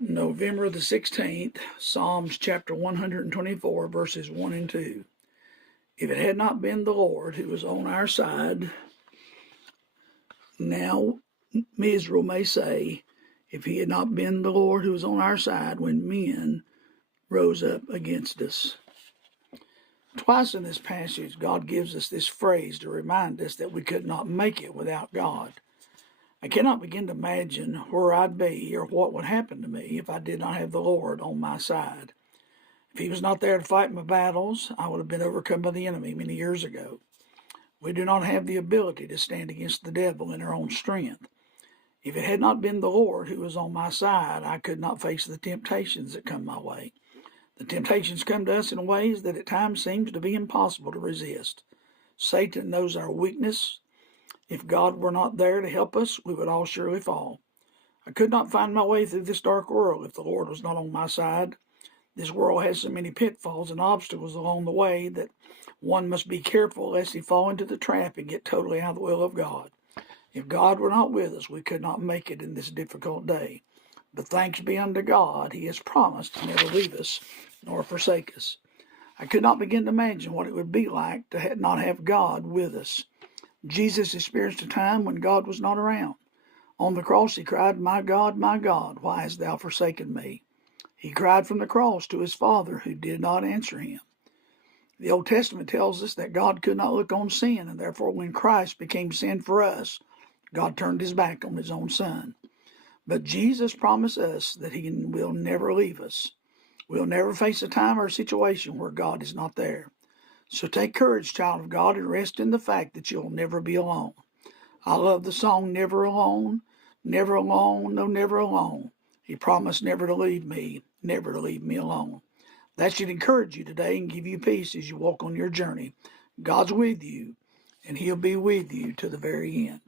November the 16th, Psalms chapter 124, verses 1 and 2. If it had not been the Lord who was on our side, now Israel may say, if he had not been the Lord who was on our side when men rose up against us. Twice in this passage, God gives us this phrase to remind us that we could not make it without God. I cannot begin to imagine where I'd be or what would happen to me if I did not have the Lord on my side. If he was not there to fight my battles, I would have been overcome by the enemy many years ago. We do not have the ability to stand against the devil in our own strength. If it had not been the Lord who was on my side, I could not face the temptations that come my way. The temptations come to us in ways that at times seems to be impossible to resist. Satan knows our weakness. If God were not there to help us, we would all surely fall. I could not find my way through this dark world if the Lord was not on my side. This world has so many pitfalls and obstacles along the way that one must be careful lest he fall into the trap and get totally out of the will of God. If God were not with us, we could not make it in this difficult day. But thanks be unto God, he has promised to never leave us nor forsake us. I could not begin to imagine what it would be like to not have God with us. Jesus experienced a time when God was not around. On the cross he cried, my God, why hast thou forsaken me? He cried from the cross to his Father, who did not answer him. The Old Testament tells us that God could not look on sin, and therefore when Christ became sin for us, God turned his back on his own Son. But Jesus promised us that he will never leave us. We'll never face a time or a situation where God is not there. So take courage, child of God, and rest in the fact that you'll never be alone. I love the song, Never Alone, Never Alone, no, never alone. He promised never to leave me, never to leave me alone. That should encourage you today and give you peace as you walk on your journey. God's with you, and he'll be with you to the very end.